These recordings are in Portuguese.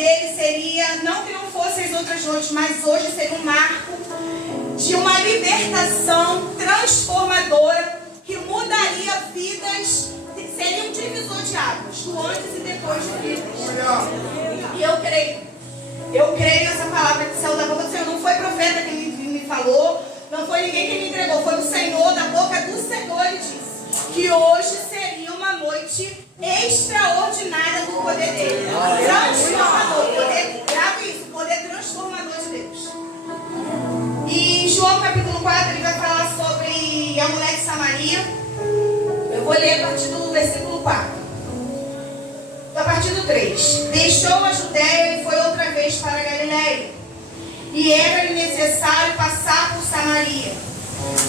dele seria, não que não fossem as outras noites, mas hoje seria um marco de uma libertação transformadora que mudaria vidas, seria um divisor de águas, do antes e depois de vidas. E eu creio nessa palavra que saiu da boca do Senhor. Não foi profeta que me falou, não foi ninguém que me entregou, foi o Senhor, da boca do Senhor, ele disse que hoje seria uma noite extraordinária do poder dele. Transformador, poder, grave isso, poder transformador de Deus. E em João capítulo 4 ele vai falar sobre a mulher de Samaria. Eu vou ler a partir do versículo 4. A partir do 3. Deixou a Judéia e foi outra vez para a Galiléia. E era-lhe necessário passar por Samaria.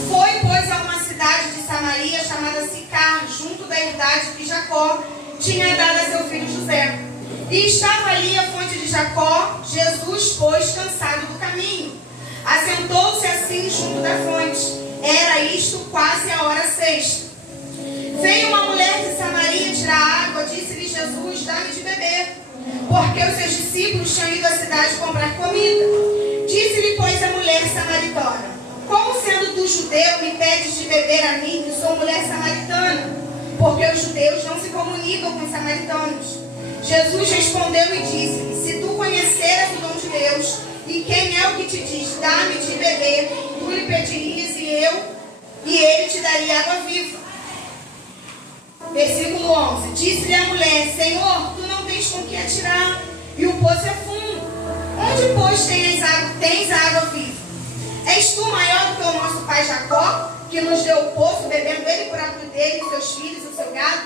Foi, pois, a uma cidade de Samaria chamada Sicar, junto da herdade que Jacó tinha dado a seu filho José. E estava ali a fonte de Jacó. Jesus, pois, cansado do caminho, assentou-se assim junto da fonte. Era isto quase a hora sexta. Veio uma mulher de Samaria tirar água. Disse-lhe Jesus: dá-me de beber, porque os seus discípulos tinham ido à cidade comprar comida. Disse-lhe, pois, a mulher samaritana: como sendo tu judeu, me pedes de beber a mim, que sou mulher samaritana? Porque os judeus não se comunicam com os samaritanos. Jesus respondeu e disse-lhe: se tu conheceras o dom de Deus, e quem é o que te diz, dá-me de beber, tu lhe pedirias e ele te daria água viva. Versículo 11. Disse-lhe a mulher: Senhor, tu não tens com que atirar, e o poço é fundo. Onde, pois, tens água viva? És tu maior do que o nosso pai Jacó, que nos deu o poço, bebendo ele próprio dele, seus filhos, o seu gado?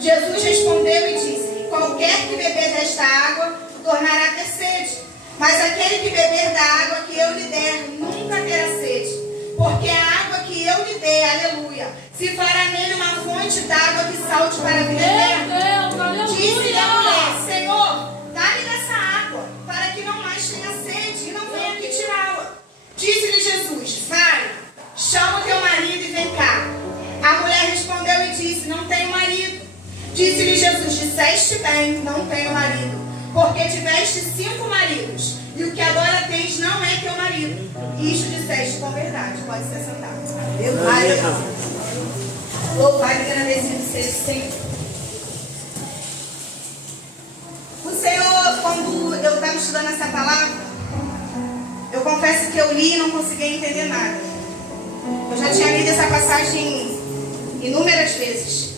Jesus respondeu e disse-lhe: qualquer que beber desta água tornará a ter sede, mas aquele que beber da água que eu lhe der nunca terá sede, porque a água que eu lhe dei, aleluia, se fará nele uma fonte d'água que salte para a vida eterna. Disse-lhe a mulher: Senhor, dá-me dessa água, para que não mais tenha sede, e não venha aqui tirá-la. Disse-lhe Jesus: vai, chama o teu marido e vem cá. A mulher respondeu e disse: não tenho marido. Disse-lhe Jesus: disseste bem, não tenho marido, porque tiveste 5 maridos, e o que agora tens não é teu marido. Isto disseste com verdade. Pode ser sentado. Aleluia. Louvado e agradecido seja o Senhor. O Senhor, quando eu estava estudando essa palavra, eu confesso que eu li e não conseguia entender nada. Eu já tinha lido essa passagem inúmeras vezes,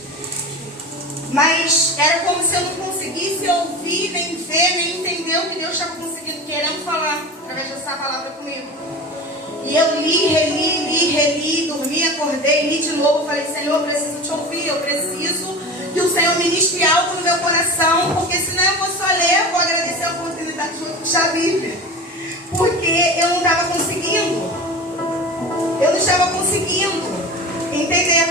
mas era como se eu não conseguisse ouvir, nem ver, nem entender o que Deus estava querendo falar através dessa palavra comigo. E eu li, reli, dormi, acordei, li de novo. Falei: Senhor, eu preciso te ouvir, eu preciso que o Senhor ministre algo no meu coração, porque senão eu vou só ler, eu vou agradecer a oportunidade de puxar a Bíblia, porque eu não estava conseguindo, entender.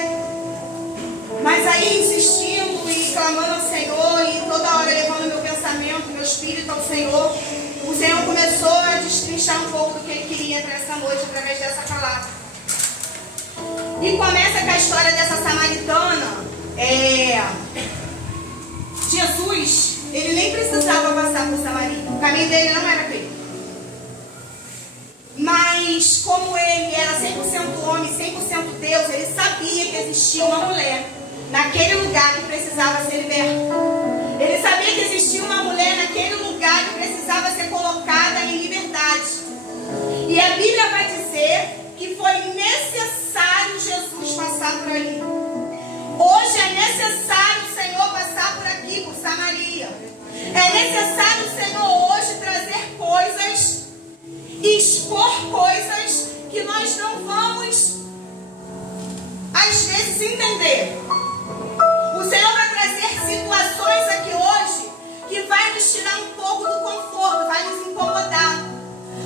Mas aí, insistindo e clamando ao Senhor, e toda hora levando meu pensamento, meu espírito ao Senhor, o Senhor começou a destrinchar um pouco do que Ele queria para essa noite, através dessa palavra. E começa com a história dessa samaritana. Jesus, ele nem precisava passar por Samaria. O caminho dele não era aquele. Mas como ele era 100% homem, 100% Deus, ele sabia que existia uma mulher naquele lugar que precisava ser liberta. Ele sabia que existia uma mulher naquele lugar que precisava ser colocada em liberdade. E a Bíblia vai dizer que foi necessário Jesus passar por ali. Hoje é necessário o Senhor passar por aqui, por Samaria. É necessário o Senhor hoje trazer coisas, expor coisas que nós não vamos, às vezes, entender. O Senhor vai trazer situações aqui hoje que vai nos tirar um pouco do conforto, vai nos incomodar.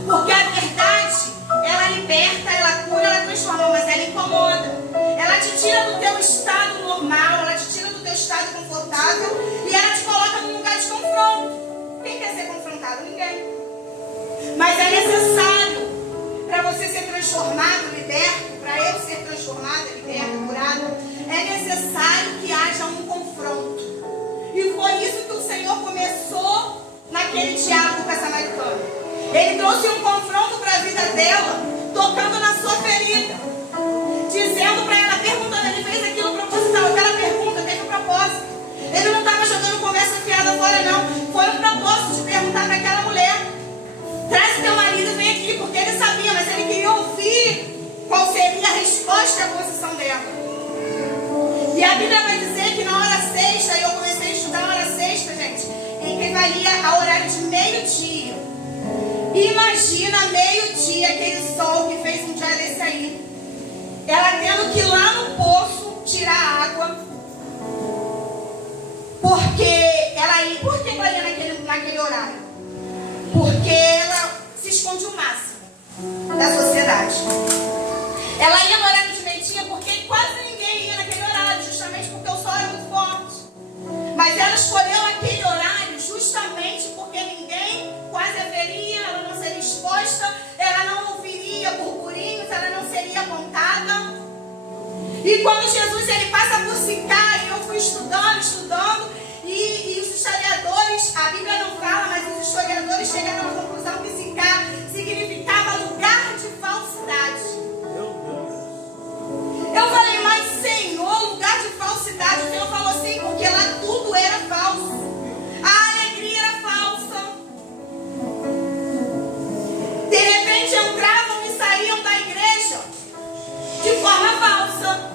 Porque a verdade, ela liberta, ela cura, ela transforma, mas ela incomoda. Ela te tira do teu estado normal, ela te tira do teu estado confortável e ela te coloca num lugar de confronto. Quem quer ser confrontado? Ninguém. Mas é necessário para você ser transformado, liberto, para eu ser transformada, liberta, curada, é necessário que haja um confronto. E foi isso que o Senhor começou naquele Ele trouxe um confronto para a vida dela, tocando na sua ferida, dizendo para ela, perguntando, ele fez aquilo proposital, aquela pergunta teve um propósito. Ele não estava jogando conversa fiada fora, não. Foi um propósito de perguntar para aquela mulher, traz teu marido, vem aqui, porque ele sabia, mas ele queria ouvir qual seria a resposta à posição dela. E a Bíblia vai dizer que na hora sexta, e eu comecei a estudar a hora sexta, gente, equivalia ao horário de meio-dia. Imagina meio-dia, aquele sol que fez um dia desse aí. Ela tendo que ir lá no poço tirar água. Por que ela ia naquele horário? Porque ela se esconde o máximo da sociedade. Ela ia no horário de meio-dia porque quase ninguém ia naquele horário, justamente porque o sol era muito forte. Mas ela escolheu aquele horário justamente porque ninguém quase a veria, ela não seria exposta, ela não ouviria burburinhos, ela não seria apontada. E quando Jesus ele passa por Sicar, eu fui estudando, e os historiadores, a Bíblia não fala, mas os historiadores chegaram à conclusão que Sicar significava lugar de falsidade. Eu falei, mas Senhor, lugar de falsidade. O Senhor falou assim, porque lá tudo era falso. A alegria era falsa. De repente entravam e saíam da igreja de forma falsa.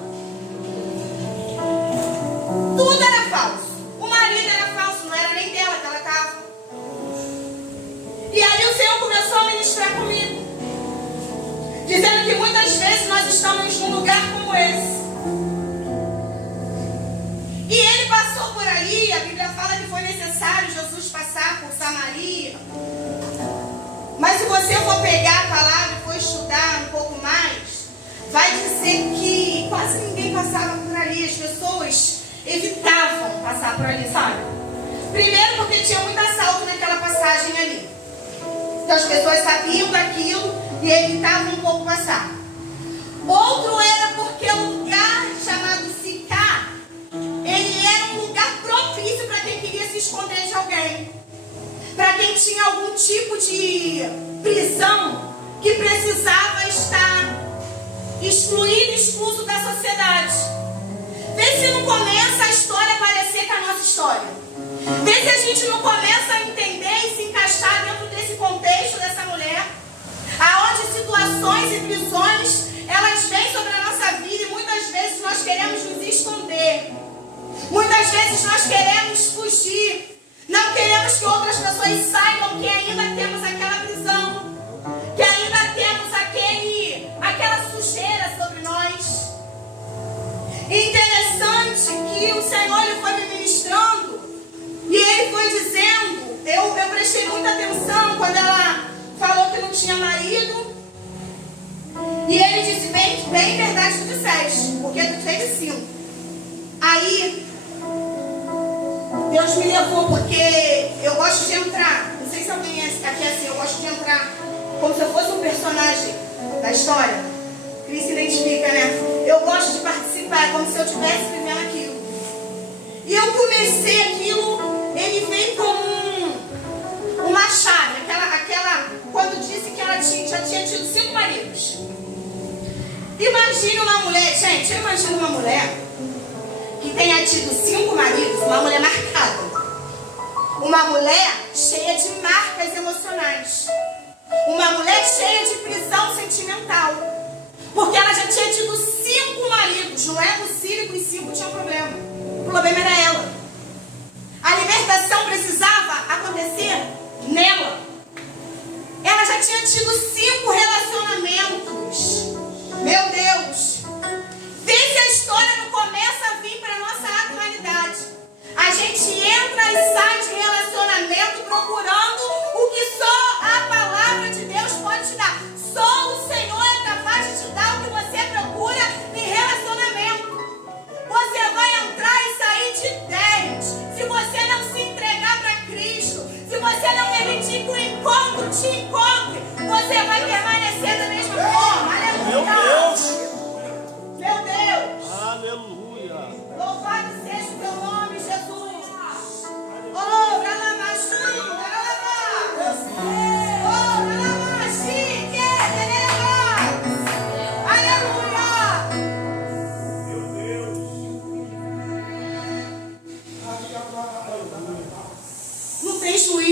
Tudo era falso. O marido era falso, não era nem dela que ela estava. E aí o Senhor começou a ministrar comigo, dizendo que muitas vezes nós estamos num lugar como esse. E ele passou por ali, a Bíblia fala que foi necessário Jesus passar por Samaria. Mas se você for pegar a palavra e for estudar um pouco mais, vai dizer que quase ninguém passava por ali. As pessoas evitavam passar por ali, sabe? Primeiro porque tinha muito assalto naquela passagem ali. Então as pessoas sabiam daquilo e evitavam um pouco passar. Outro era porque o lugar chamado Sicar, ele era um lugar propício para quem queria se esconder de alguém. Para quem tinha algum tipo de prisão que precisava estar excluído, expulso da sociedade. Vê se não começa a história a parecer com a nossa história. Vê se a gente não começa a entender e se encaixar dentro desse contexto dessa mulher, aonde situações e prisões, elas vêm sobre a nossa vida e muitas vezes nós queremos nos esconder. Muitas vezes nós queremos fugir. Não queremos que outras pessoas saibam que ainda temos aquela prisão, que ainda temos aquela sujeira sobre nós. Interessante que o Senhor ele foi me ministrando e ele foi dizendo, eu prestei muita atenção quando ela falou que não tinha marido. E ele disse, bem verdade tu disseste, porque tu teve 5. Aí Deus me levou, porque eu gosto de entrar, não sei se alguém aqui é assim, eu gosto de entrar como se eu fosse um personagem da história. Quem se identifica, né? Eu gosto de participar, como se eu estivesse vivendo aquilo. E eu comecei aquilo, ele veio como uma chave, aquela quando disse que ela já tinha tido 5 maridos. Imagine uma mulher, gente, eu imagino uma mulher que tenha tido 5 maridos, uma mulher marcada. Uma mulher cheia de marcas emocionais. Uma mulher cheia de prisão sentimental. Porque ela já tinha tido 5 maridos. Não é possível que os 5 tinham problema. O problema era ela. A libertação precisava acontecer nela. Ela já tinha tido 5 relacionamentos. Meu Deus. Vê se a história não começa a vir para a nossa atualidade. A gente entra e sai de relacionamento procurando o que só a palavra de Deus pode te dar. Só o Senhor é capaz de te dar o que você procura em relacionamento. Você vai entrar e sair de 10. Se você não se entregar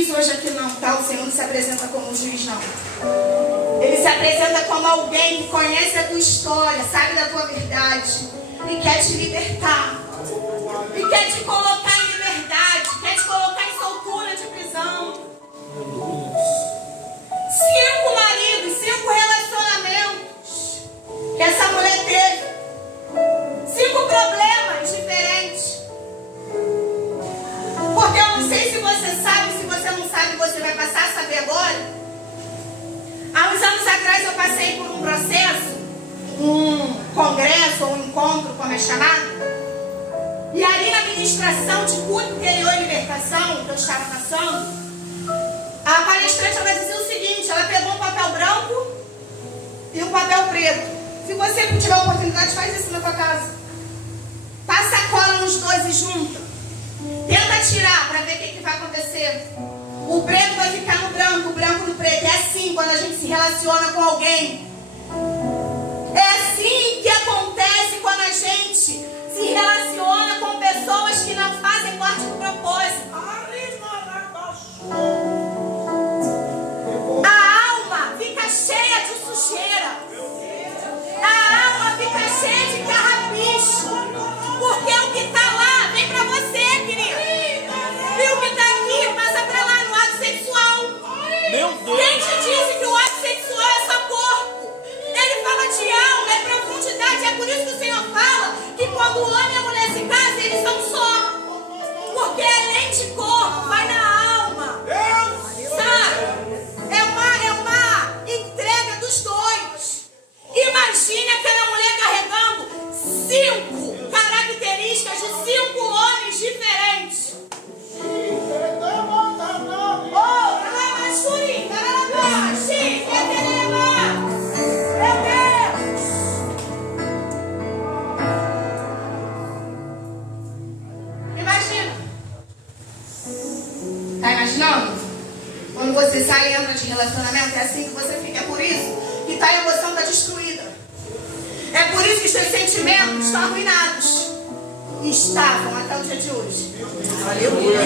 juiz hoje aqui não, tá? O Senhor não se apresenta como juiz, não. Ele se apresenta como alguém que conhece a tua história, sabe da tua verdade e quer te libertar. E quer te colocar em liberdade, quer te colocar em soltura de prisão. 5 maridos, 5 relacionamentos que essa mulher teve. 5 problemas diferentes. Porque eu não sei se você sabe, se você não sabe, você vai passar a saber agora. Há uns anos atrás eu passei por um processo, um congresso ou um encontro, como é chamado. E ali na ministração de culto interior e libertação, que eu estava passando, a palestrante ela dizia o seguinte: ela pegou um papel branco e um papel preto. Se você tiver a oportunidade, faz isso na tua casa. Passa a cola nos dois e junta. Tenta tirar para ver o que vai acontecer. O preto vai ficar no branco, o branco no preto. É assim quando a gente se relaciona com alguém. É assim que acontece quando a gente se relaciona com pessoas que não fazem parte do propósito. A alma fica cheia de sujeira. A alma fica cheia de carrapicho. Porque o que está lá vem para você, querido. E o que está aqui passa para lá no ato sexual. Quem te disse que o ato sexual é só corpo? Ele fala de alma, é profundidade. É por isso que o Senhor fala que quando o homem e a mulher se casam, eles são só. Porque além de corpo, vai na alma. Sabe? É uma entrega dos dois. Imagine aquela mulher carregando 5 características de 5 homens diferentes. Imagina. Tá imaginando? Quando você sai e entra de relacionamento, é assim que você fica. É por isso que a emoção está destruída. É por isso que os seus sentimentos estão arruinados. E estavam até o dia de hoje. Aleluia.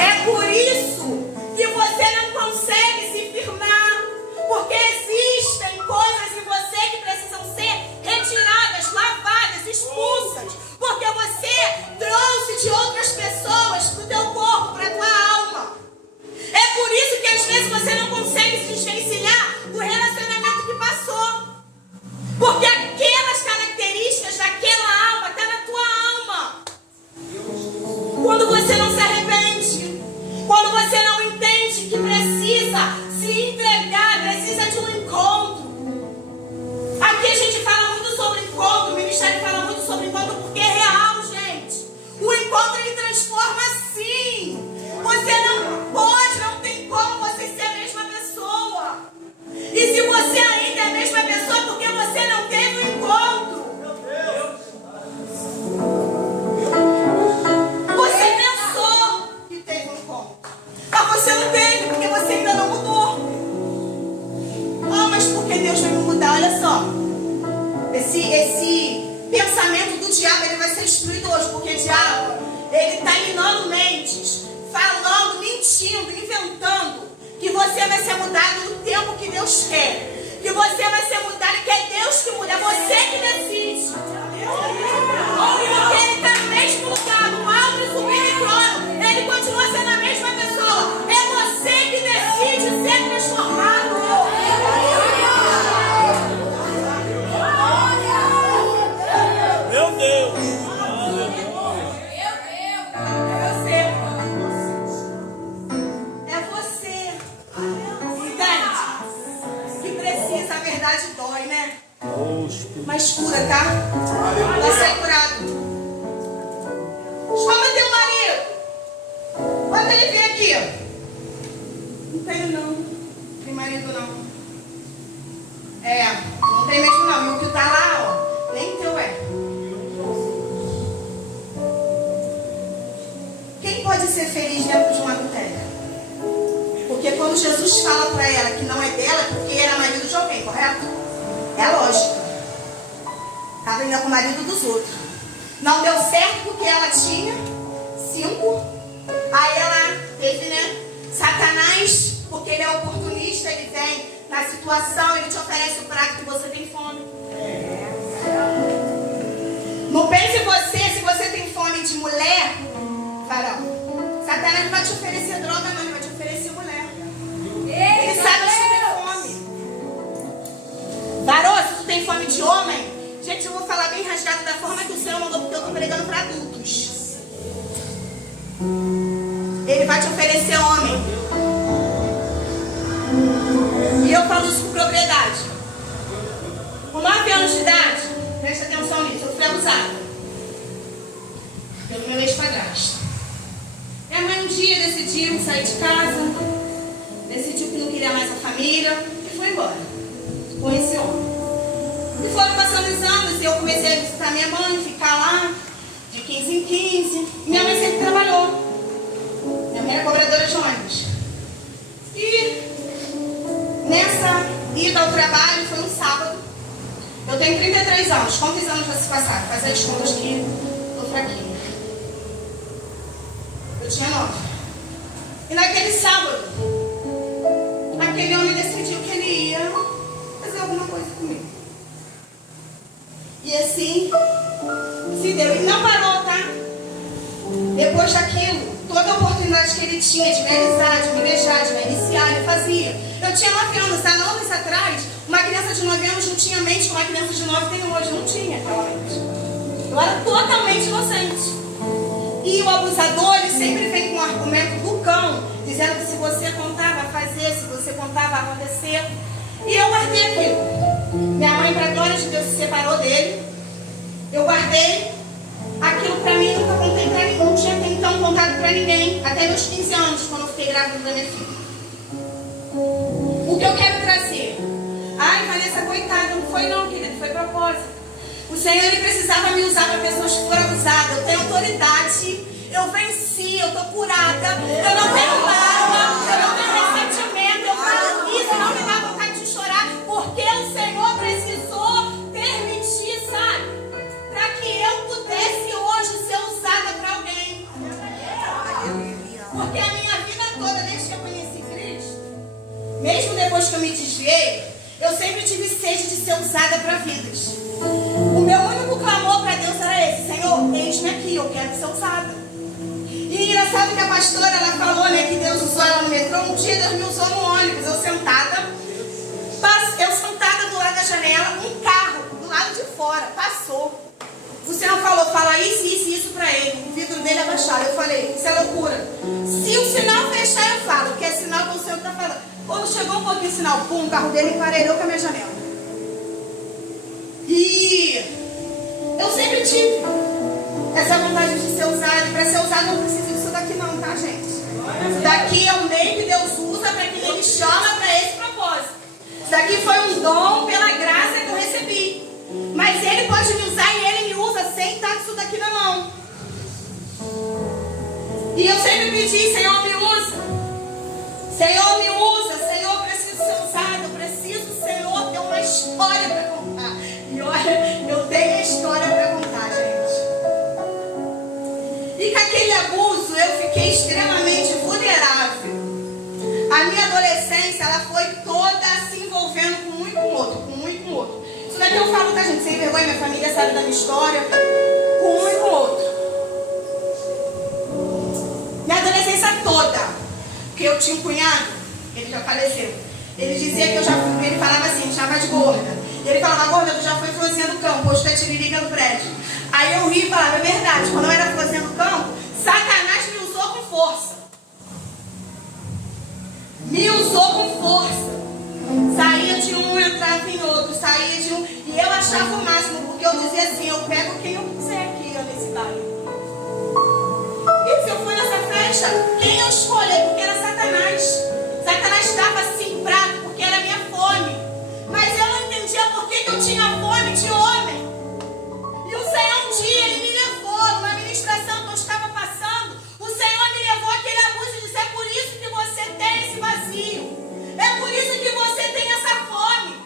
É por isso que você não consegue se firmar. Porque existem coisas em você que precisam ser retiradas, lavadas, expulsas. Porque você trouxe de outras pessoas para o teu corpo, para a tua alma. É por isso que às vezes você não consegue se desvencilhar do relacionamento que passou. Porque aquelas características daquela alma estão na tua alma. Quando você não se arrepende, quando você não entende que precisa se entregar, precisa de um encontro. Aqui a gente fala muito sobre encontro, o ministério fala muito sobre encontro porque é real, gente. O encontro ele transforma sim. Você não pode, não tem como você ser a mesma pessoa. E se você ainda é a mesma pessoa, porque você não teve um encontro. Você pensou que teve um encontro, mas você não teve, porque você ainda não mudou. Ah, mas porque Deus vai me mudar? Olha só. Esse pensamento do diabo ele vai ser destruído hoje, porque o diabo ele está minando mentes, falando, mentindo, inventando que você vai ser mudado no tempo que Deus quer. Que você vai ser mudado, que é Deus que muda, é você que decide. Porque ele está no mesmo lugar, no alto e sublime trono. Ele continua sendo a mesma pessoa. É você que decide ser transformado. Meu Deus! É você. Entende? Que precisa, a verdade dói, né? Mas cura, tá? Vai sair curado. Chama teu marido. Manda ele vir aqui. Não tenho não. Não tem marido não. Não tem mesmo não. E o que tá lá, ó, nem teu é. Quem pode ser feliz dentro de uma adultéria? Porque quando Jesus fala para ela que não é dela, porque era marido de alguém, correto? É lógico. Estava ainda com o marido dos outros. Não deu certo porque ela tinha 5. Aí ela teve, né? Satanás situação, ele te oferece o prato que você tem fome. Não pense você, se você tem fome de mulher, varão, Satanás não vai te oferecer droga, não, ele vai te oferecer mulher. Ele sabe que você tem fome. Varão, se tu tem fome de homem, gente, eu vou falar bem rasgado da forma que o Senhor mandou, porque eu estou pregando para adultos. Ele vai te oferecer homem. E eu falo isso com propriedade. Com 9 anos de idade, preste atenção nisso, eu fui abusada pelo meu ex-padrasto. Minha mãe um dia decidiu sair de casa, decidiu que não queria mais a família e foi embora com esse homem. E foram passando os anos e eu comecei a visitar minha mãe, ficar lá de 15 em 15. E minha mãe sempre trabalhou. Minha mãe era cobradora de ônibus. E nessa ida ao trabalho foi um sábado. Eu tenho 33 anos. Quantos anos vai se passar? Faz as contas que estou fraquinha. Eu tinha 9. E naquele sábado, aquele homem decidiu que ele ia fazer alguma coisa comigo. E assim se deu. E não parou, tá? Depois daquilo, toda a oportunidade que ele tinha de me alisar, de me beijar, de me iniciar, ele fazia. Eu tinha 9 anos, há anos atrás, uma criança de 9 anos não tinha mente que uma criança de 9 tem hoje. Não tinha aquela mente. Eu era totalmente inocente. E o abusador, ele sempre vem com o argumento do cão, dizendo que se você contar vai fazer, se você contar vai acontecer. E eu guardei aquilo. Minha mãe, para a glória de Deus, se separou dele. Eu guardei aquilo para mim, nunca contei para ninguém, não tinha então contado para ninguém, até meus 15 anos, quando eu fiquei grávida da minha filha. O que eu quero trazer? Ai, Vanessa, coitada, não foi não, querida, foi propósito. O Senhor, ele precisava me usar para pessoas que foram abusadas. Eu tenho autoridade, eu venci, eu estou curada, eu não tenho mágoa, eu não tenho ressentimento, eu falo isso, não me dá vontade de chorar, porque o Senhor precisou permitir, sabe? Para que eu pudesse hoje ser usada para alguém. Porque a minha vida toda, desde que eu conheci Cristo, mesmo depois que eu me desviei, eu sempre tive sede de ser usada para vidas. O meu único clamor para Deus era esse: Senhor, eis-me aqui, eu quero ser usada. E engraçado que a pastora, ela falou, né, que Deus usou ela no metrô. Um dia Deus me usou no ônibus, eu sentada do lado da janela, um carro do lado de fora, passou. O Senhor falou, fala isso para ele. O vidro dele abaixado. Eu falei, isso é loucura. Se o sinal fechar, eu falo, que é sinal que o Senhor está falando. Quando chegou um pouquinho o sinal, pum, o carro dele emparelhou com a minha janela. E eu sempre tive essa vontade de ser usada. E para ser usada não preciso disso daqui não, tá, gente? Isso daqui é o meio que Deus usa para que Ele chama para esse propósito. Isso daqui foi um dom pela graça que eu recebi. Mas Ele pode me usar e Ele me usa sem estar com isso daqui na mão. E eu sempre pedi, Senhor, me usa. Senhor, me usa. Senhor, eu preciso ser usado. Eu preciso, Senhor, ter uma história para contar. E olha, eu tenho a história para contar, gente. E com aquele abuso, eu fiquei extremamente vulnerável. A minha adolescência, ela foi toda se envolvendo com um e com outro. Isso daqui eu falo, tá, gente? Sem vergonha, minha família sabe da minha história. Com um e com outro. Minha adolescência toda. Porque eu tinha um cunhado, ele já faleceu. Ele dizia que eu já fui, ele falava assim, me chamava de gorda. Ele falava, gorda, tu já foi florzinha do campo, hoje tu é tiririca no prédio. Aí eu ri e falava, é verdade, quando eu era florzinha do campo, Satanás me usou com força. Me usou com força. Saía de um, entrava em outro, saía de um. E eu achava o máximo, porque eu dizia assim, eu pego quem eu quiser aqui nesse bairro. E se eu fui nessa festa, quem eu escolhi? Porque era Satanás. Satanás dava assim prato, porque era minha fome. Mas eu não entendia por que eu tinha fome de homem. E o Senhor um dia, Ele me levou numa ministração que eu estava passando. O Senhor me levou àquele abuso e disse, é por isso que você tem esse vazio. É por isso que você tem essa fome.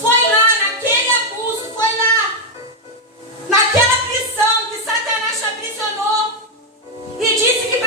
Foi lá, naquele abuso, foi lá, naquela prisão que Satanás te aprisionou e disse que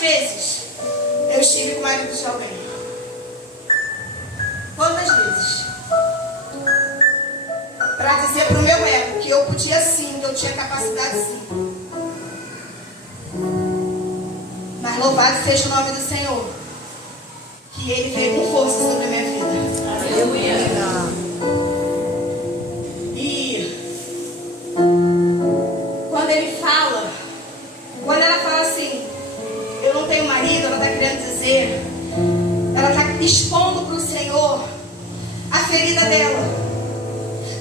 vezes eu estive com o marido de alguém? Quantas vezes? Para dizer para o meu ego que eu podia sim, que eu tinha capacidade sim. Mas louvado seja o nome do Senhor, que Ele veio com força sobre a minha vida. Aleluia. E quando ela fala assim, eu não tenho marido, ela está querendo dizer, ela está expondo para o Senhor a ferida dela.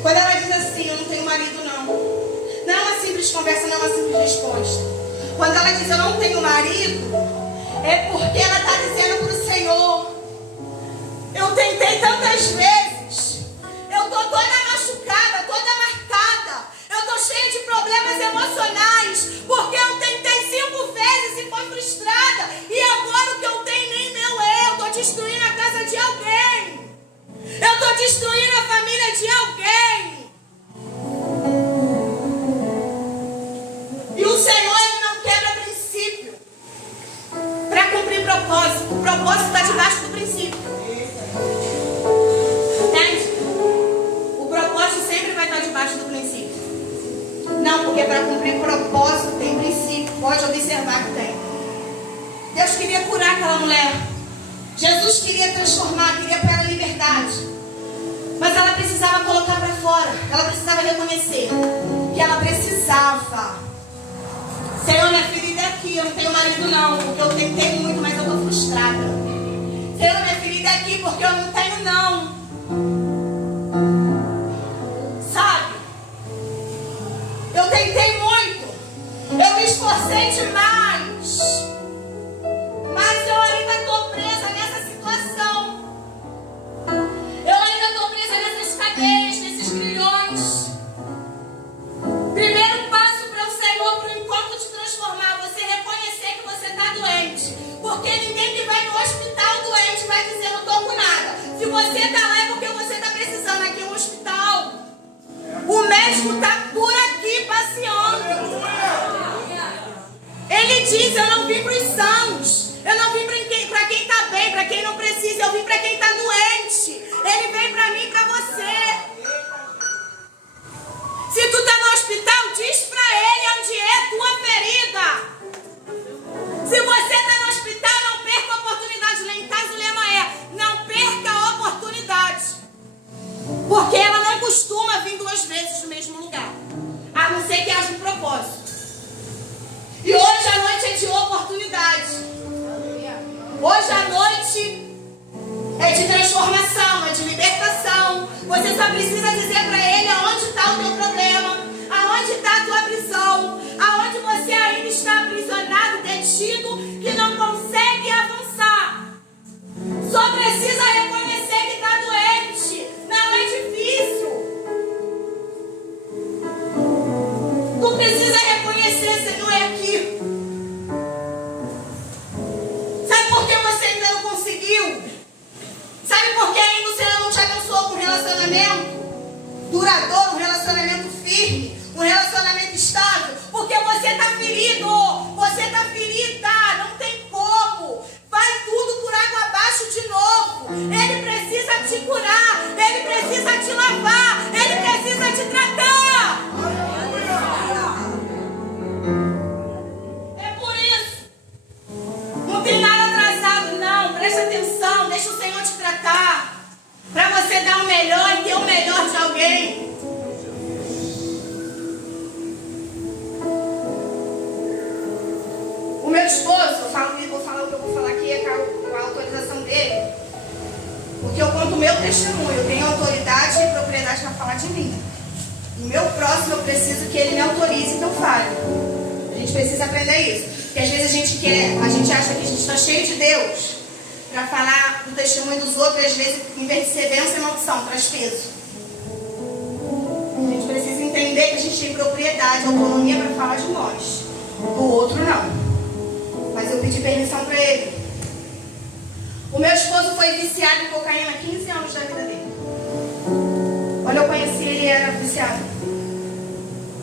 Quando ela diz assim, eu não tenho marido não é uma simples conversa, não é uma simples resposta. Quando ela diz eu não tenho marido, é porque ela está dizendo para o Senhor, eu tentei tantas vezes, eu estou toda machucada, toda marcada, eu estou cheia de problemas emocionais, porque eu tentei 5 vezes e foi frustrada, e agora o que eu tenho nem meu é, eu estou destruindo a casa de alguém, eu estou destruindo a família de alguém. E o Senhor, Ele não quebra princípio para cumprir propósito. O propósito está debaixo do princípio. Entende? O propósito sempre vai estar debaixo do princípio. Não, porque para cumprir propósito tem princípio. Pode observar que tem. Deus queria curar aquela mulher. Jesus queria transformar, queria para ela liberdade. Mas ela precisava colocar para fora. Ela precisava reconhecer que ela precisava. Senhor, minha ferida é aqui, eu não tenho marido não, porque eu tentei muito, mas eu estou frustrada. Senhor, minha ferida é aqui, porque eu não tenho não. Sabe? Eu tentei muito, eu me esforcei demais, mas eu ainda estou presa nessa situação. Eu ainda estou presa nessas cadeias, nesses grilhões. Primeiro passo para o Senhor, para o encontro te transformar, você reconhecer que você está doente. Porque ninguém que vai no hospital doente vai dizer não estou com nada. Se você está lá é porque você está precisando aqui no hospital. O médico está por aqui passeando. Ele diz, eu não vim para os sãos. Eu não vim para quem está bem, para quem não precisa. Eu vim para quem está doente. Ele veio para mim e para você. Se tu está no hospital, diz para ele onde é tua ferida. Se você está no hospital, não perca a oportunidade. Lá em casa o lema é, não perca a oportunidade. Porque ela não costuma vir 2 vezes no mesmo lugar. A não ser que haja um propósito. E hoje a noite é de oportunidade. Hoje a noite é de transformação, é de libertação. Você só precisa dizer para ele aonde está o teu problema, aonde está a tua prisão, aonde você ainda está aprisionado, detido, que não consegue avançar. Só precisa reconhecer que está doente. Não é difícil. Tu precisa reconhecer, Senhor, é aqui. Sabe por que você ainda não conseguiu? Sabe por que ainda o Senhor não te abençoou com um relacionamento duradouro, um relacionamento firme, um relacionamento estável? Porque você está ferido, você está ferida, não tem como. Vai tudo por água abaixo de novo. Ele precisa te curar, ele precisa te lavar, ele precisa te tratar. É por isso. Não tem nada atrasado, não. Presta atenção, deixa o Senhor te tratar. Para você dar o melhor e ter o melhor de alguém. O meu esposo, vou falar o que eu vou falar aqui, é com a autorização dele. Porque eu conto o meu testemunho. Eu tenho autoridade e propriedade para falar de mim. O meu próximo eu preciso que ele me autorize que eu fale. A gente precisa aprender isso. Porque às vezes a gente acha que a gente está cheio de Deus para falar do testemunho dos outros, e às vezes, em vez de ser bênção e maldição, traz peso. A gente precisa entender que a gente tem propriedade, autonomia para falar de nós. Do outro não. Mas eu pedi permissão para ele. O meu esposo foi viciado em cocaína há 15 anos da vida dele. Quando eu conheci ele, era viciado.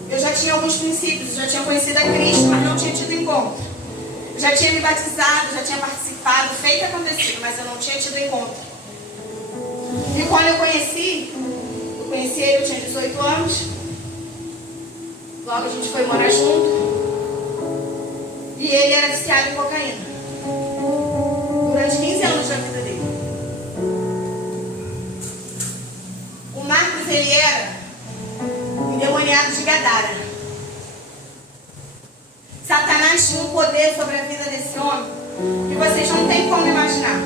Eu já tinha alguns princípios, eu já tinha conhecido a Cristo, mas não tinha tido encontro. Eu já tinha me batizado, já tinha participado, feito e acontecido, mas eu não tinha tido encontro. E quando eu conheci ele, eu tinha 18 anos. Logo a gente foi morar junto. E ele era viciado em cocaína. Durante 15 anos da vida dele. O Marcos, ele era endemoniado de Gadara. Satanás tinha um poder sobre a vida desse homem que vocês não têm como imaginar.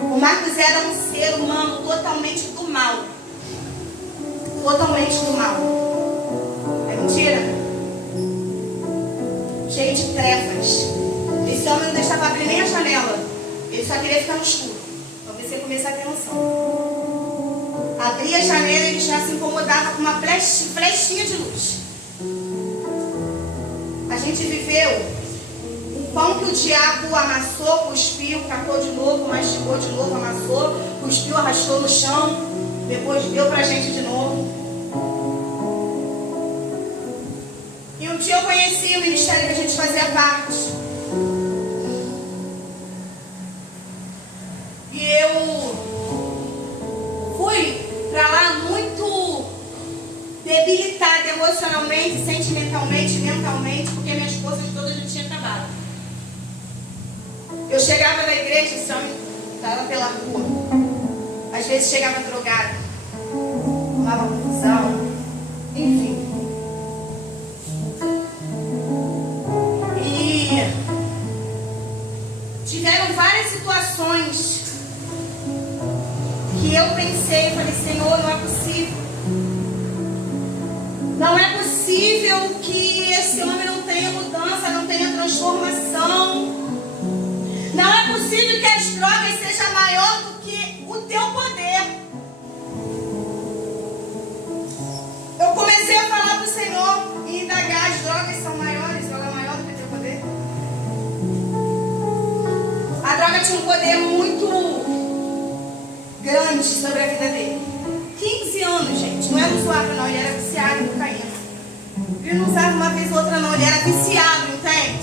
O Marcos era um ser humano totalmente do mal. Totalmente do mal. É mentira? Cheio de trevas. Esse homem não deixava abrir nem a janela. Ele só queria ficar no escuro. Para você começar a ter noção. Abria a janela e ele já se incomodava com uma flechinha de luz. A gente viveu um pão que o diabo amassou, cuspiu, catou de novo, mastigou de novo, amassou, cuspiu, arrastou no chão, depois deu pra gente de novo. E um dia eu conheci o ministério que a gente fazia parte. E eu fui pra lá muito debilitada emocionalmente, sentimentalmente, mentalmente, porque minhas forças todas já tinham acabado. Eu chegava da igreja, esse homem estava pela rua. Às vezes chegava drogada, tomava confusão, enfim. E tiveram várias situações que eu pensei, falei, Senhor, não é possível. Não é possível que esse homem não tenha mudança, não tenha transformação. Não é possível que as drogas sejam maior do que o teu poder. Eu comecei a falar para o Senhor e indagar, as drogas são maiores, droga é maior do que o teu poder. A droga tinha um poder muito grande sobre a vida dele. 15 anos, gente. Não era usuário, não. Ele era viciado em cocaína. Ele não usava uma vez ou outra, não. Ele era viciado, entende?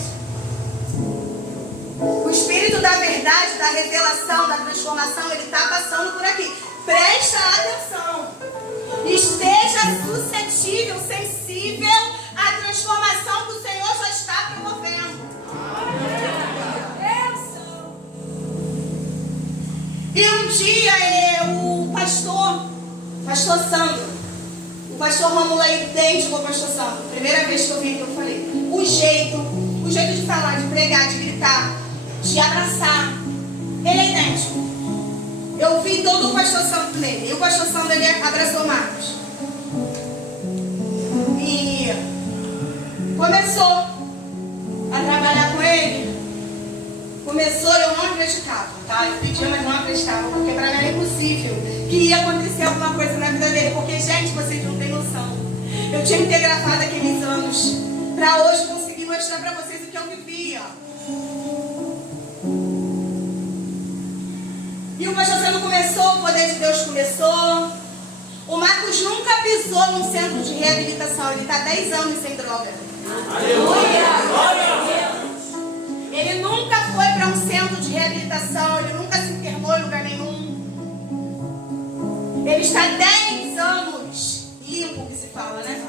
O Espírito da verdade, da revelação, da transformação, ele está passando por aqui. Presta atenção. Esteja suscetível, sensível à transformação que o Senhor já está promovendo. E um dia o pastor Sandro, o pastor Romulo é idêntico ao pastor Sandro. Primeira vez que eu vi, eu falei, o jeito de falar, de pregar, de gritar, de abraçar, ele é idêntico. Eu vi todo o pastor Sandro nele. E o pastor Sandro, ele abraçou Marcos. E começou a trabalhar com ele. Começou, eu não acreditava, tá? Eu pedia, mas não acreditava, porque para mim era impossível que ia acontecer alguma coisa na vida dele. Porque, gente, vocês não têm noção. Eu tinha que ter gravado aqueles anos para hoje conseguir mostrar para vocês o que eu vivia. E o pastor Sandro começou, o poder de Deus começou. O Marcos nunca pisou num centro de reabilitação. Ele está 10 anos sem droga. Aleluia! Ele nunca foi para um centro de reabilitação. Ele nunca se internou em lugar nenhum. Ele está 10 anos limpo, que se fala, né?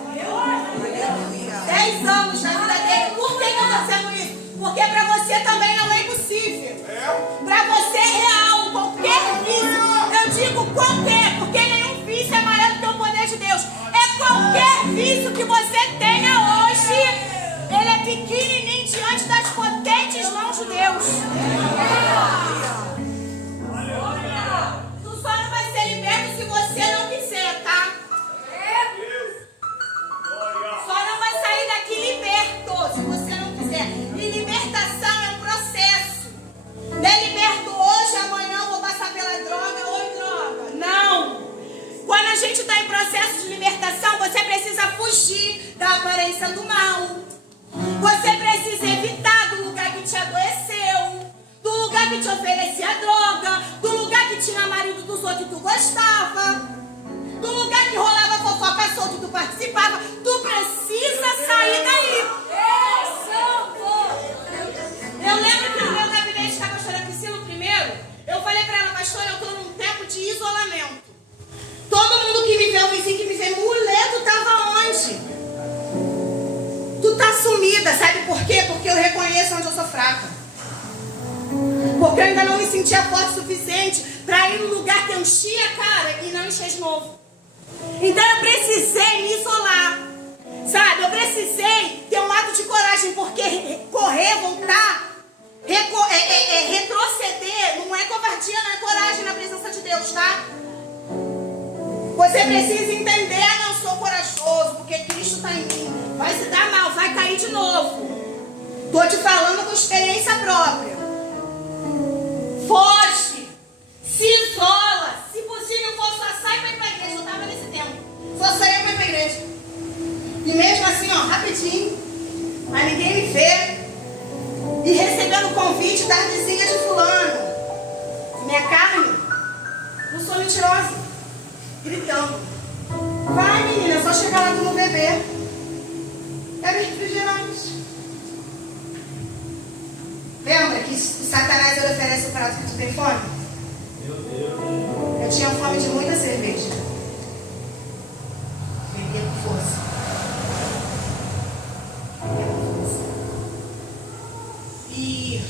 10 anos na vida dele. Por que eu estou dizendo isso? Porque para você também não é impossível. Para você é real, qualquer vício. Eu digo qualquer, porque nenhum vício é maior do que o poder de Deus. É qualquer vício que você tenha hoje. Ele é pequenininho diante das potentes mãos de Deus. Tu só não vai ser liberto se você não quiser, tá? Só não vai sair daqui liberto se você não quiser. E libertação é um processo. Não é liberto hoje, amanhã eu vou passar pela droga, oi droga. Não. Quando a gente está em processo de libertação, você precisa fugir da aparência do mal. Você precisa evitar do lugar que te adoeceu, do lugar que te oferecia droga, do lugar que tinha marido dos outros que tu gostava, do lugar que rolava fofoca solta e tu participava. Tu precisa sair daí. fraca. Porque eu ainda não me sentia forte o suficiente para ir no lugar que eu enchia a cara e não encher de novo. Então eu precisei me isolar. Sabe, eu precisei ter um ato de coragem, porque correr, voltar, retroceder, não é covardia, não é coragem na presença de Deus, tá? Você precisa entender, não sou corajoso, porque Cristo está em mim. Vai se dar mal, vai cair de novo. Estou te falando com experiência própria. Foge, se isola. Se possível, só sai para ir para a igreja. Eu estava nesse tempo. Só saía para ir para a igreja. E mesmo assim, ó, rapidinho, mas ninguém me vê. E recebendo o convite da vizinha de fulano. Minha carne, não sou mentirosa. Gritando. Vai, menina, é só chegar lá tu não beber. Era refrigerante. Lembra que Satanás ele oferece o prato que tu tem fome? Meu Deus. Eu tinha fome de muita cerveja. Bebia com força. E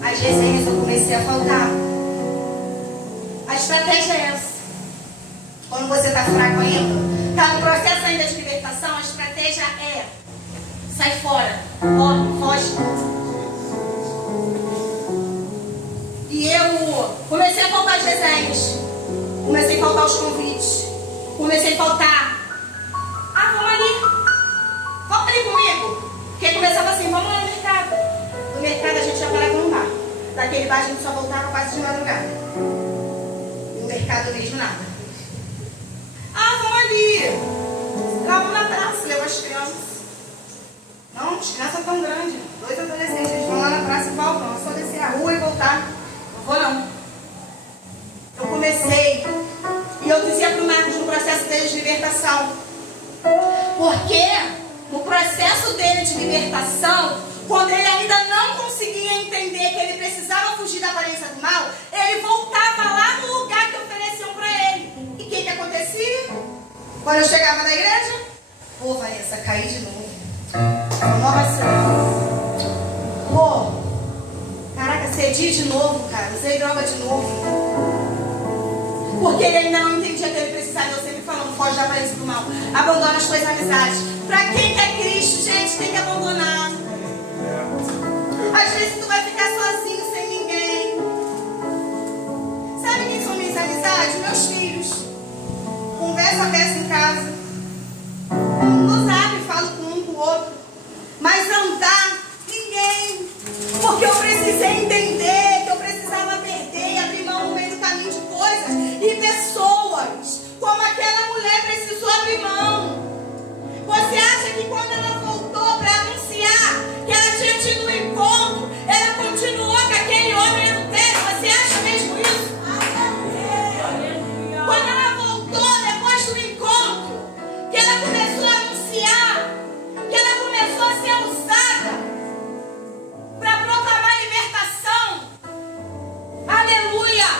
às vezes eu comecei a faltar. A estratégia é essa. Quando você está fraco ainda, está no processo ainda de libertação, a estratégia é: sai fora, corre, foge. E eu comecei a faltar as resenhas, comecei a faltar os convites, comecei a faltar. Vamos ali comigo. Porque começava assim: vamos lá no mercado. No mercado a gente já parava num bar. Daquele bar a gente só voltava quase de madrugada. No mercado mesmo nada. Vamos ali. Vamos na praça, levar as crianças. Não, as crianças estão grandes. 2 adolescentes, eles vão lá na praça e voltam. É só descer a rua e voltar. Não vou não. Eu comecei. E eu dizia para o Marcos no processo dele de libertação. Porque no processo dele de libertação, quando ele ainda não conseguia entender que ele precisava fugir da aparência do mal, ele voltava lá no lugar que ofereciam para ele. E o que acontecia? Quando eu chegava na igreja, Vanessa, caí de novo. Nossa, caraca, cedi de novo, cara, usei droga de novo. Porque ele ainda não entendia que ele precisava. Eu sempre falando: foge da aparência do mal, abandona as tuas amizades. Pra quem quer Cristo, gente, tem que abandonar. Às vezes tu vai ficar sozinho, sem ninguém. Sabe quem são minhas amizades? Meus filhos. Converso a peça em casa. No zap, falo com um, com o outro. Mas andar, ninguém. Porque eu precisei entender que eu precisava perder e abrir mão no meio do caminho de coisas e pessoas. Como aquela mulher precisou abrir mão. Você acha que quando ela voltou para anunciar que ela tinha tido um encontro, ela continuou com aquele homem adultério? Você acha mesmo isso? Quando ela voltou depois do encontro, que ela começou a anunciar, que ela começou a ser usada para proclamar libertação, aleluia,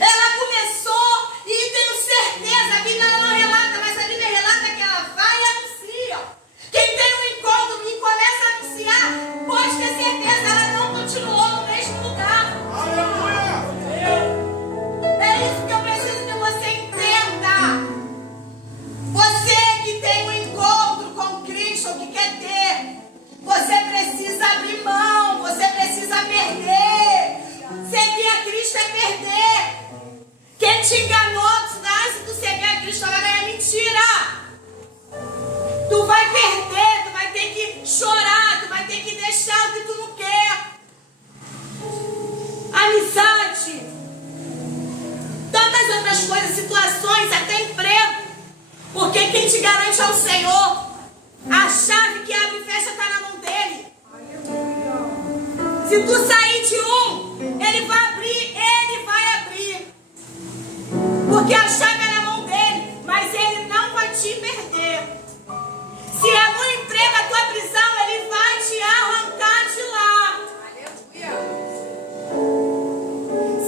ela começou, e tenho certeza, a Bíblia não relata, mas a Bíblia relata que ela vai e anuncia. Quem tem um encontro e começa a anunciar, pode ter certeza, ela não continuou no mesmo lugar. Aleluia! É isso que eu preciso que você entenda. Você que tem um encontro com Cristo, que quer ter, você precisa abrir mão, você precisa perder. Seguir a Cristo é perder. Quem te enganou, se tu seguir a Cristo, ela ganha mentira. Tu vai perder, tu vai ter que chorar, tu vai ter que deixar o que tu não quer. Amizade, tantas outras coisas, situações, até emprego. Porque quem te garante é o Senhor. A chave que abre e fecha está na mão dele. Se tu sair de um, ele vai abrir, porque a chave é na mão dele, mas ele não vai te perder. Se é no emprego, a tua prisão, ele vai te arrancar de lá.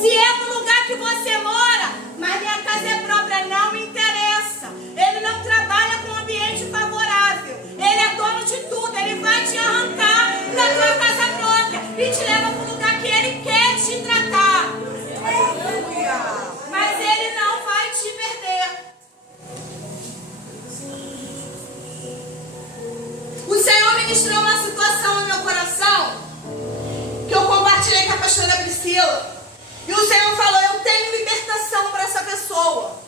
Se é no lugar que você mora, mas minha casa é própria, não me interessa. Ele não trabalha com um ambiente favorável. Ele é dono de tudo, ele vai te arrancar da tua casa própria. ministrou uma situação no meu coração que eu compartilhei com a pastora Priscila. E o Senhor falou: eu tenho libertação para essa pessoa.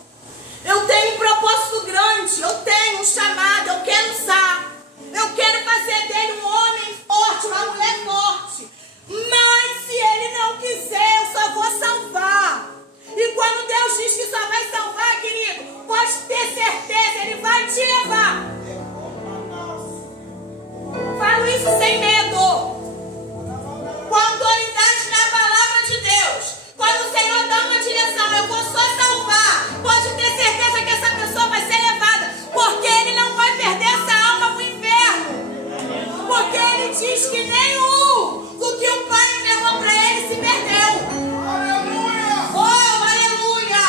Eu tenho um propósito grande. Eu tenho um chamado. Eu quero usar. Eu quero fazer dele um homem forte, uma mulher forte. Mas se ele não quiser, eu só vou salvar. E quando Deus diz que só vai salvar, querido, pode ter certeza, ele vai te levar. Falo isso sem medo. Com autoridade na palavra de Deus. Quando o Senhor dá uma direção, eu vou só salvar. Pode ter certeza que essa pessoa vai ser levada. Porque ele não vai perder essa alma para o inferno. Porque ele diz que nenhum do que o Pai entregou para ele se perdeu. Oh, aleluia!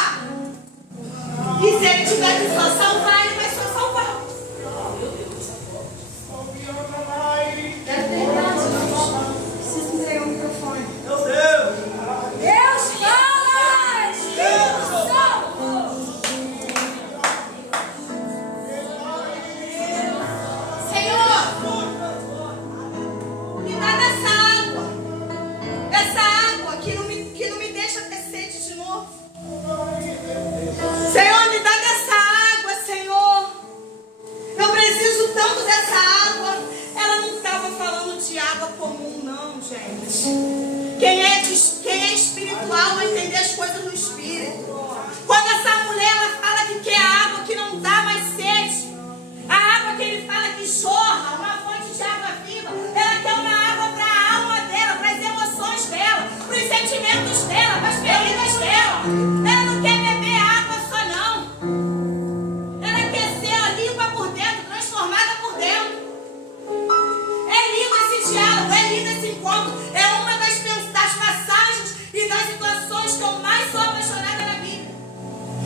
E se ele tiver que só salvar, ele vai só salvar. Preciso entregar o microfone. Meu Deus! Deus fala! Senhor, me dá essa água que não me deixa ter sede de novo. Senhor, me dá dessa água, Senhor. Eu preciso tanto dessa água. Ela não estava falando de água comum, não, gente. Quem é espiritual vai entender as coisas no espírito. Quando essa mulher ela fala que quer água que não dá mais sede, a água que ele fala que jorra, uma fonte de água viva, ela quer uma água para a alma dela, para as emoções dela, para os sentimentos dela, para as feridas dela. Ela não quer beber água só, não. Ela quer ser limpa por dentro, transformada por dentro. É lindo esse diálogo, é lindo esse encontro. É uma das passagens e das situações que eu mais sou apaixonada na Bíblia.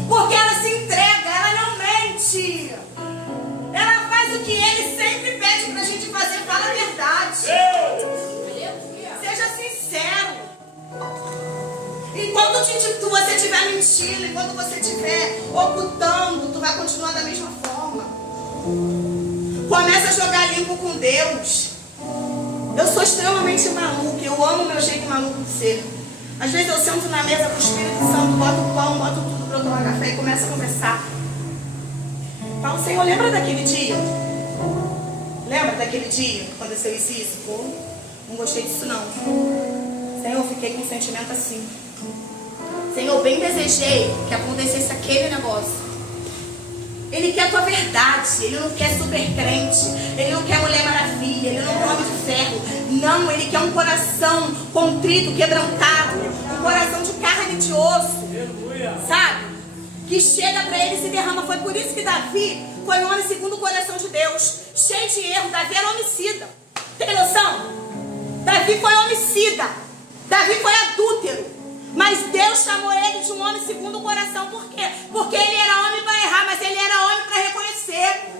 Porque ela se entrega, ela não mente. Ela faz o que ele sempre pede pra gente fazer, fala a verdade. Seja sincero. Enquanto você estiver mentindo, enquanto você estiver ocultando, tu vai continuar da mesma forma. Começa a jogar limpo com Deus. Eu sou extremamente maluca, eu amo meu jeito maluco de ser. Às vezes eu sento na mesa com o Espírito Santo, boto o pão, boto tudo para eu tomar café e começo a conversar. Falo: Senhor, lembra daquele dia? Lembra daquele dia que aconteceu isso? Pô, não gostei disso não. Senhor, eu fiquei com um sentimento assim. Senhor, bem desejei que acontecesse aquele negócio. Ele quer a tua verdade, ele não quer super crente, ele não quer mulher maravilha, ele não quer homem de ferro. Não, ele quer um coração contrito, quebrantado, um coração de carne e de osso, sabe? Que chega para ele e se derrama. Foi por isso que Davi foi um homem segundo o coração de Deus, cheio de erro. Davi era homicida, tem noção? Davi foi homicida, Davi foi adúltero. Mas Deus chamou ele de um homem segundo o coração. Por quê? Porque ele era homem para errar, mas ele era homem para reconhecer.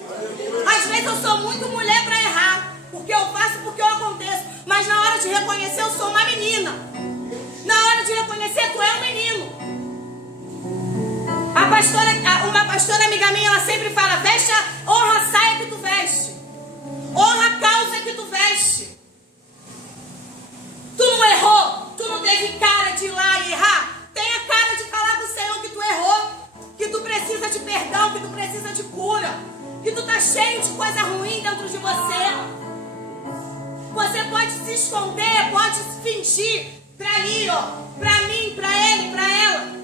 Às vezes eu sou muito mulher para errar, porque eu faço, porque eu aconteço. Mas na hora de reconhecer eu sou uma menina. Na hora de reconhecer tu é um menino. Uma pastora amiga minha, ela sempre fala: veste, honra a saia que tu veste, honra a calça que tu veste. Tu não errou, tu não teve cara de ir lá e errar. Tenha cara de falar pro Senhor que tu errou, que tu precisa de perdão, que tu precisa de cura, que tu tá cheio de coisa ruim dentro de você. Você pode se esconder, pode se fingir pra ali, ó, pra mim, pra ele, pra ela.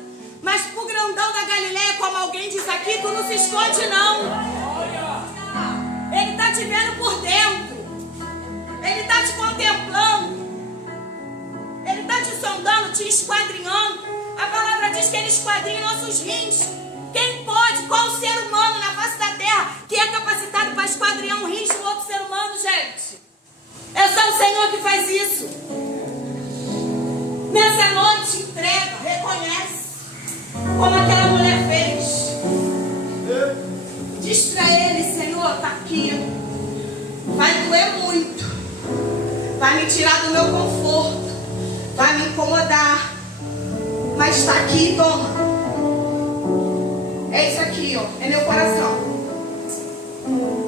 Mas pro grandão da Galileia, como alguém diz aqui, tu não se esconde não. Ele tá te vendo por dentro. Ele tá te contemplando. Ele está te sondando, te esquadrinhando. A palavra diz que ele esquadrinha nossos rins. Quem pode? Qual ser humano na face da terra que é capacitado para esquadrinhar um rins de um outro ser humano, gente? É só o Senhor que faz isso. Nessa noite, entrega, reconhece, como aquela mulher fez. Diz para ele: Senhor, está aqui. Vai doer muito. Vai me tirar do meu conforto. Vai me incomodar. Mas está aqui, toma. É isso aqui, ó. É meu coração.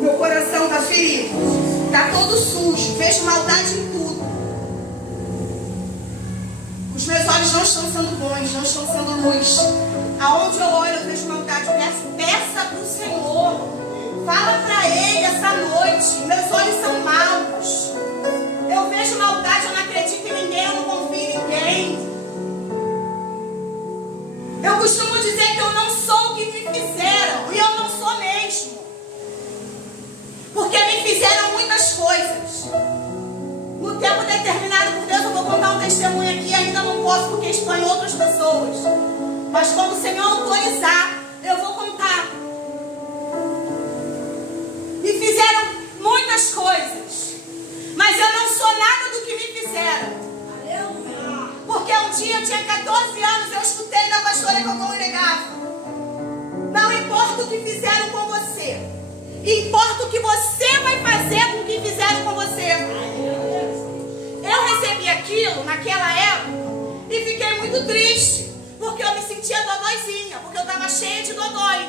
Meu coração está ferido. Está todo sujo. Vejo maldade em tudo. Os meus olhos não estão sendo bons, não estão sendo luz. Aonde eu olho, eu vejo maldade. Peça para o Senhor. Fala para Ele essa noite. Meus olhos são maus. Eu vejo maldade, eu não acredito em ninguém, eu não confio em ninguém. Eu costumo dizer que eu não sou o que me fizeram. E eu não sou mesmo. Porque me fizeram muitas coisas. No tempo determinado por Deus, eu vou contar um testemunho aqui. Ainda não posso porque estou em outras pessoas. Mas quando o Senhor autorizar, eu vou contar. Me fizeram muitas coisas. Mas eu não sou nada do que me fizeram. Porque um dia eu tinha 14 anos, eu escutei da pastora que eu congregava. Não importa o que fizeram com você, importa o que você vai fazer com o que fizeram com você. Eu recebi aquilo naquela época e fiquei muito triste, porque eu me sentia dodóizinha, porque eu estava cheia de dodói.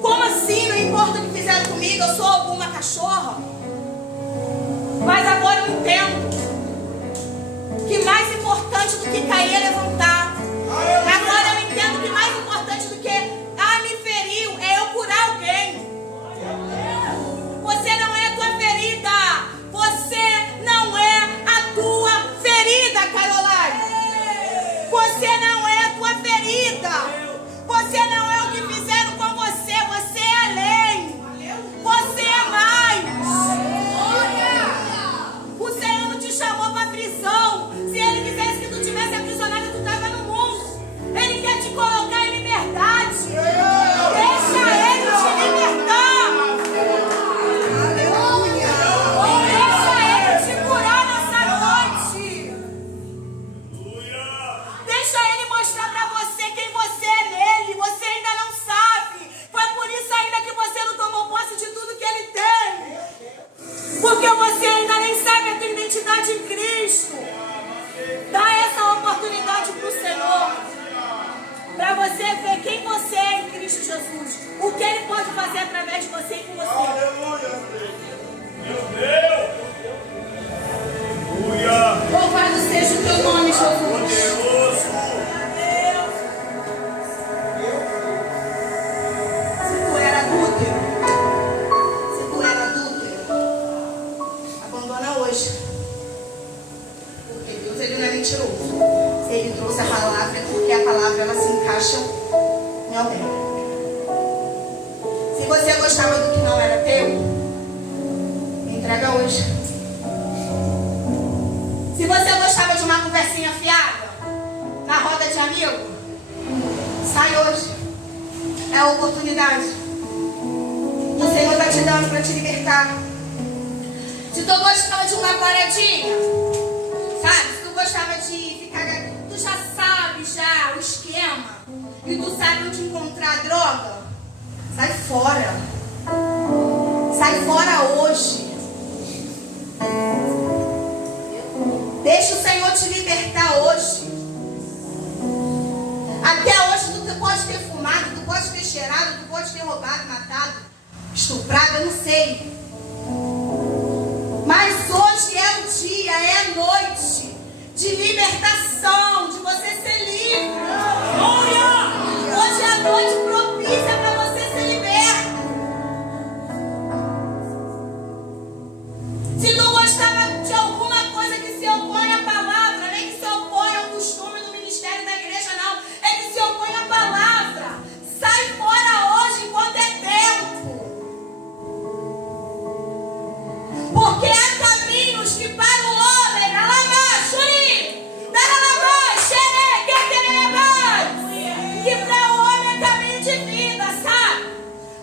Como assim? Não importa o que fizeram comigo, eu sou alguma cachorra? Mas agora eu entendo que mais importante do que cair é levantar. Agora eu entendo que mais importante do que me feriu é eu curar alguém. Você não é a tua ferida. Você não é a tua ferida, Caroline. Você não é a tua ferida. Você não é o que fizeram com você. Você é além. Você é mais. O Senhor não te chamou para prisão. Se Ele quisesse que tu tivesse aprisionado, tu estava no mundo. Ele quer te colocar em liberdade. Deixa Ele te libertar. Deixa Ele te curar nessa noite. Deixa Ele mostrar para você quem você é nele. Você ainda não sabe. Foi por isso ainda que você não tomou posse de tudo que Ele tem. Porque você ainda nem sabe a tua identidade em Cristo. Dá essa oportunidade para o Senhor. Para você ver quem você é em Cristo Jesus. O que Ele pode fazer através de você e com você. Aleluia. Meu Deus. Aleluia. Louvado seja o teu nome, Jesus. Poderoso. Se tu era adúltero, abandona hoje. Porque Deus, Ele não é mentiroso. Se Ele trouxe a palavra, é porque a palavra ela se encaixa em alguém. Se você gostava do que não era teu, me entrega hoje. Se você gostava de uma conversinha fiada na roda de amigo, sai hoje. É a oportunidade. O Senhor está te dando para te libertar. Se tu gostava de uma paradinha, sabe? Se tu gostava de ficar... Tu já sabe já o esquema. E tu sabe onde encontrar droga. Sai fora. Sai fora hoje. Deixa o Senhor te libertar hoje. Até hoje tu pode ter fumado, tu pode ter cheirado, tu pode ter roubado, matado, estuprado, eu não sei. Mas hoje é o dia, é a noite de libertação, de você ser livre. Hoje é a noite propícia para você ser liberto. Se tu gostava de alguma coisa que se opõe à palavra, nem que se opõe ao costume do ministério da igreja, não. É que se opõe à palavra. Sai fora hoje enquanto é tempo. Porque há caminhos que para o homem, que para o homem é caminho de vida, sabe?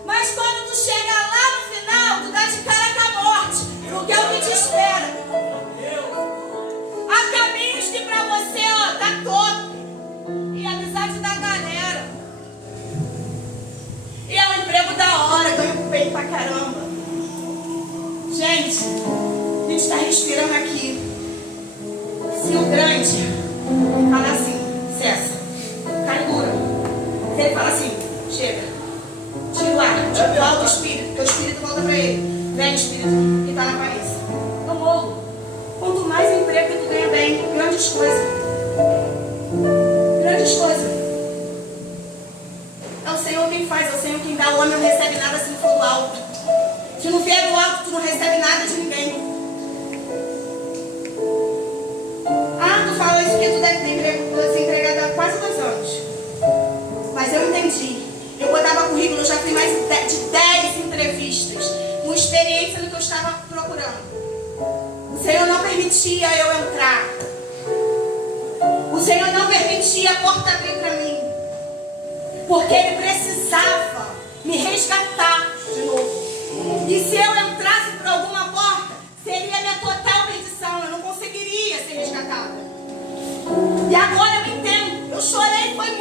Mas quando tu chega lá no final, tu dá de cara com a morte, porque é o que te espera. Há caminhos que para você, tá todo. E a amizade da galera. E é um emprego da hora, ganho bem pra caramba. Gente, a gente está respirando aqui. Se o grande fala assim, cessa, cai dura. Se ele fala assim, chega, tira o ar, volta o espírito, porque o espírito volta para ele. Vem o espírito que está na cabeça. emprego que tu ganha bem. Grandes coisas. Grandes coisas. É o Senhor quem faz, é o Senhor quem dá. O homem não recebe nada se não for do alto. Se não vier do alto, tu não recebe nada de ninguém. Ah, tu falou isso porque tu deve ter se empregado há quase 2 anos. Mas eu entendi. Eu botava currículo, eu já fui mais de 10 entrevistas, com experiência no que eu estava procurando. O Senhor não permitia eu entrar. O Senhor não permitia a porta abrir para mim. Porque Ele precisava me resgatar de novo. E se eu entrasse por alguma porta, seria minha total perdição. Eu não conseguiria ser resgatada. E agora eu entendo. Eu chorei, foi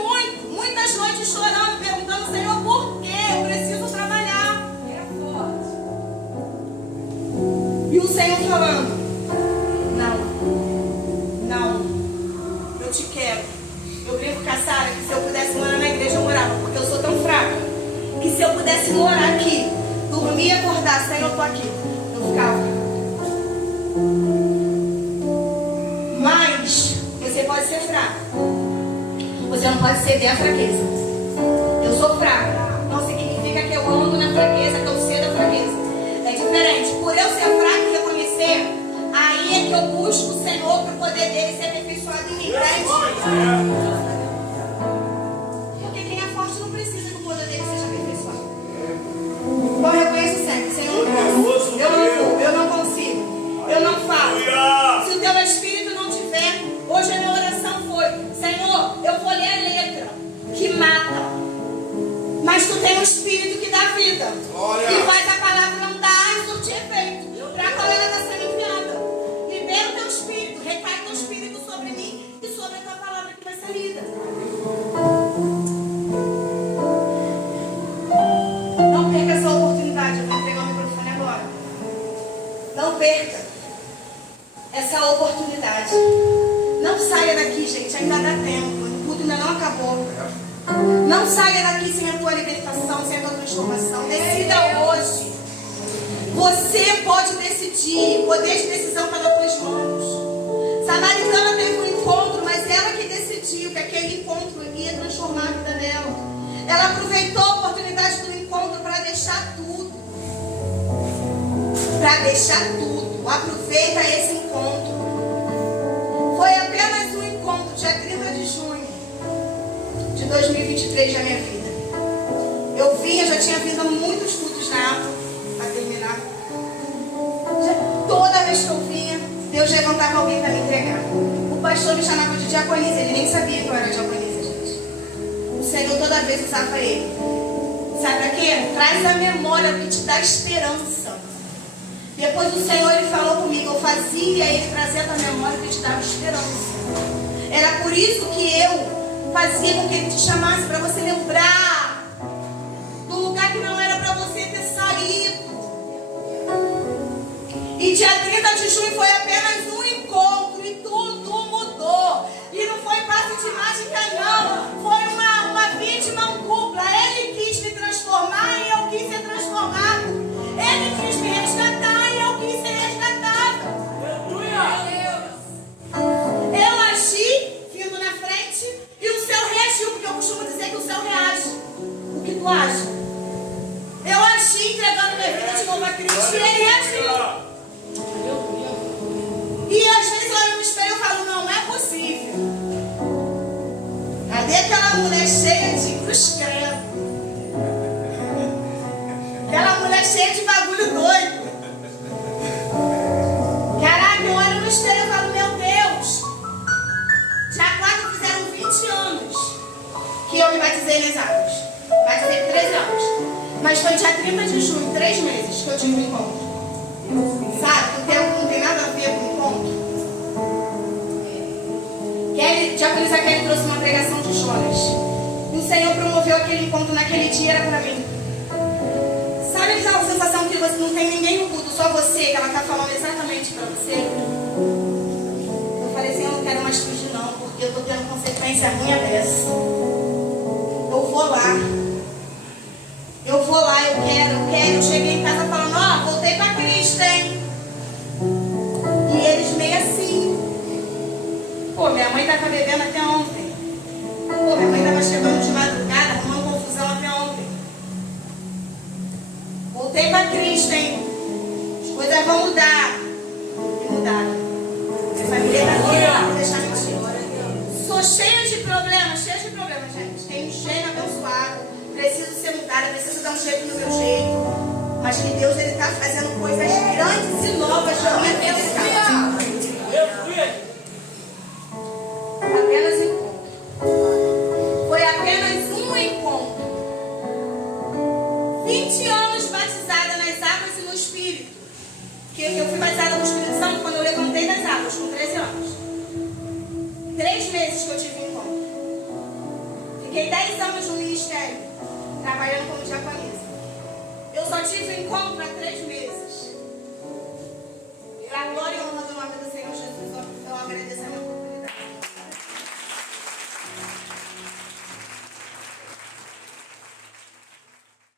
muitas noites chorando, perguntando, Senhor, por quê? Eu preciso trabalhar. E o Senhor falando, não, eu te quero. Eu brinco com a Sara que se eu pudesse morar na igreja eu morava, porque eu sou tão fraca, que se eu pudesse morar aqui, dormir e acordar, Senhor, eu tô aqui, eu ficava. Mas você pode ser fraca, você não pode ceder à fraqueza. Eu sou fraca, não significa que eu ando na fraqueza, que eu cedo à fraqueza. É diferente. Por eu ser fraca e reconhecer, aí é que eu busco o Senhor para o poder dele ser aperfeiçoado em mim. Porque quem é forte não precisa que o poder dele seja aperfeiçoado. Então eu reconheço sempre, Senhor, eu não consigo, eu não faço. Se o teu espírito não tiver, hoje a minha oração foi, Senhor, eu vou ler a letra que mata, mas tu tem um espírito que dá vida, e faz a palavra não dar e surtir efeito. Para qual ela está sendo enviada? Libera o teu espírito, recai o teu espírito sobre mim e sobre a tua palavra que vai ser lida. Não perca essa oportunidade. Eu vou entregar o microfone agora. Não perca essa oportunidade. Não saia daqui, gente, ainda dá tempo. O culto ainda não acabou. Não saia daqui sem a tua libertação, sem a tua transformação. Decida hoje. Você pode decidir. O poder de decisão está nas tuas mãos. Samaritana teve um encontro, mas ela que decidiu que aquele encontro ia transformar a vida dela. Ela aproveitou a oportunidade do encontro para deixar tudo. Para deixar tudo. Aproveita esse encontro. Foi apenas um encontro, dia 30 de junho de 2023 da minha vida. Eu já tinha vindo a muitos cultos na APA, para terminar. Toda vez que eu vinha, Deus levantava alguém para me entregar. O pastor me chamava de diaconisa, ele nem sabia que eu era diaconisa, gente. O Senhor toda vez usava ele. Sabe para quê? Traz a memória o que te dá esperança. Depois o Senhor ele falou comigo, eu fazia ele trazer a tua memória o que te dava esperança. Era por isso que eu fazia com que ele te chamasse, para você lembrar do lugar que não era para você ter saído. E dia 30 de junho foi apenas um encontro e tudo mudou. E não foi passe de mágica não, foi uma via de mão dupla. Ele quis me transformar e eu quis ser transformado. Ele quis me resgatar e eu quis ser resgatado. Eu agi vindo na frente e o céu reagiu, porque eu costumo dizer que o céu reage o que tu age. Eu agi entregando minha vida de novo a Cristo e ele reagiu. E às vezes eu olho no espelho e falo, não é possível. Cadê aquela mulher cheia de cruz credo? Aquela mulher cheia de bagulho doido. Caraca, eu olho no espelho e falo, meu Deus. Dia 4 fizeram 20 anos que eu me batizei nas águas. Batizei 13 anos. Mas foi dia 30 de junho, 3 meses, que eu tive um encontro. Sabe, o tempo não tem nada a ver com o encontro. Diaconisa Kelly trouxe uma pregação de Jonas. E o Senhor promoveu aquele encontro naquele dia, era para mim. Sabe aquela sensação que você não tem ninguém no culto, só você, que ela está falando exatamente para você? Eu falei assim, eu não quero mais fugir não, porque eu estou tendo consequência ruim dessa. Eu vou lá. Eu quero. Eu cheguei em casa falando, voltei para Cristo, hein? E eles meio assim. mãe estava bebendo até ontem. Pô, minha mãe estava chegando de madrugada, arrumando confusão até ontem. Voltei para Cristo, hein? As coisas vão mudar. E mudaram. Minha família está aqui, não vou deixar mentir. Sou cheia de problemas, gente. Tenho um gênio abençoado. Preciso ser mudada, preciso dar um jeito no meu jeito. Mas que Deus está fazendo coisas grandes e novas na minha vida. Apenas encontro. Foi apenas um encontro. 20 anos batizada nas águas e no Espírito. Porque eu fui batizada no Espírito Santo quando eu levantei das águas, com 13 anos. 3 meses que eu tive encontro. Fiquei 10 anos no ministério, trabalhando como diaconisa. Eu só tive encontro há 3 meses.